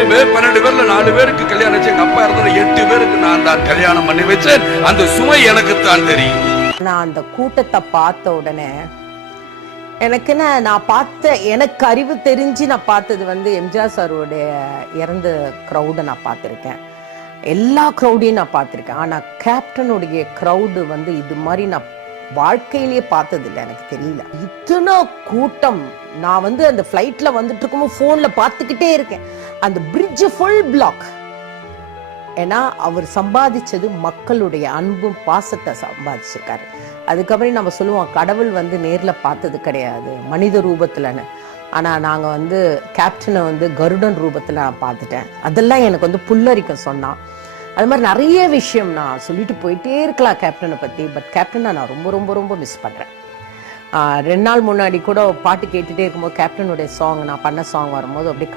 12 பேர் 12 பேர்ல 4 பேருக்கு கல்யாணம் வச்சு எங்க அப்பா இருந்த 8 பேருக்கு நான் தான் கல்யாணம் பண்ணி வச்சேன். அந்த சுமை எனக்கு தான் தெரியும். நான் அந்த கூட்டத்தை பார்த்த உடனே எனக்கு அறிவு தெரிஞ்சு நான் பார்த்தது எம்ஜிஆர் சாரோடைய இறந்த க்ரௌடை நான் பார்த்துருக்கேன். எல்லா க்ரௌடையும் நான் பார்த்துருக்கேன். ஆனால் கேப்டனுடைய க்ரௌடு இது மாதிரி நான் வாழ்க்கையிலேயே பார்த்தது இல்லை. எனக்கு தெரியல இத்தனை கூட்டம். நான் அந்த ஃப்ளைட்டில் வந்துட்டு இருக்கும்போது ஃபோனில் பார்த்துக்கிட்டே இருக்கேன். அந்த பிரிட்ஜ் ஃபுல் பிளாக். ஏன்னா அவர் சம்பாதிச்சது மக்களுடைய அன்பும் பாசத்தை சம்பாதிச்சிருக்காரு. அதுக்கப்புறம் நம்ம சொல்லுவோம் கடவுள் நேரில் பார்த்தது கிடையாது மனித ரூபத்தில்னு. ஆனால் நாங்கள் கேப்டனை கருடன் ரூபத்தில் நான் பார்த்துட்டேன். அதெல்லாம் எனக்கு புல்லரிக்கும் சொன்னான். அது மாதிரி நிறைய விஷயம் நான் சொல்லிட்டு போயிட்டே இருக்கலாம் கேப்டனை பற்றி. பட் கேப்டனை நான் ரொம்ப ரொம்ப ரொம்ப மிஸ் பண்ணுறேன். 2 நாள் முன்னாடி கூட பாட்டு கேட்டுகிட்டே இருக்கும்போது கேப்டனுடைய சாங் நான் பண்ண சாங் வரும்போது அப்படியே